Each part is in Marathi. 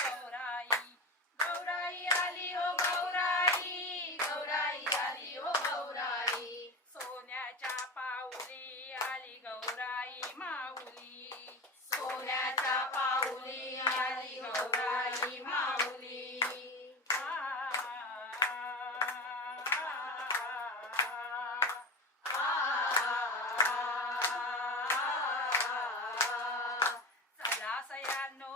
गौराई गौराई आली गौराई गौराई आली गौराई पाऊली आली माऊली पाऊली आली गौराई सदा सयां नो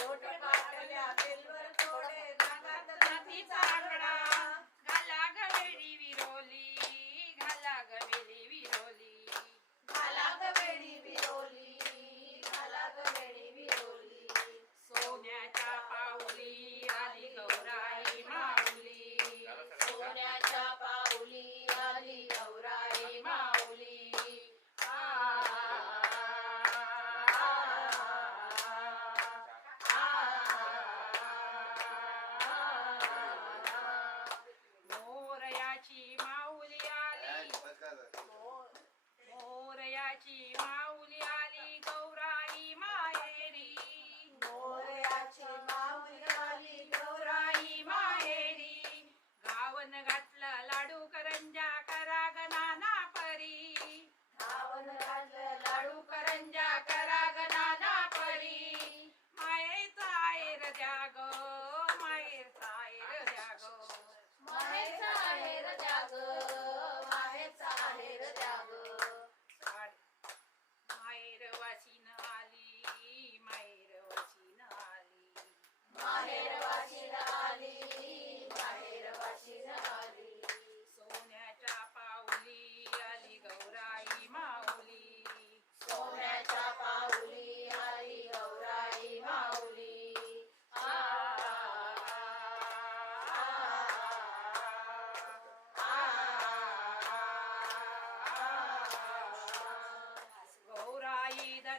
പാട്ടില്ല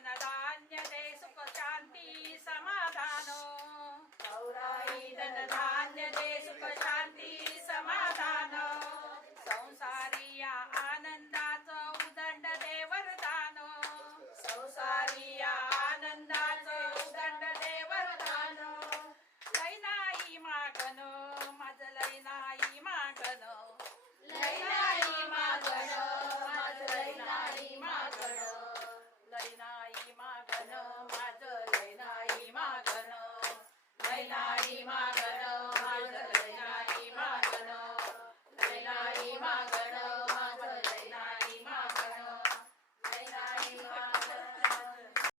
来到。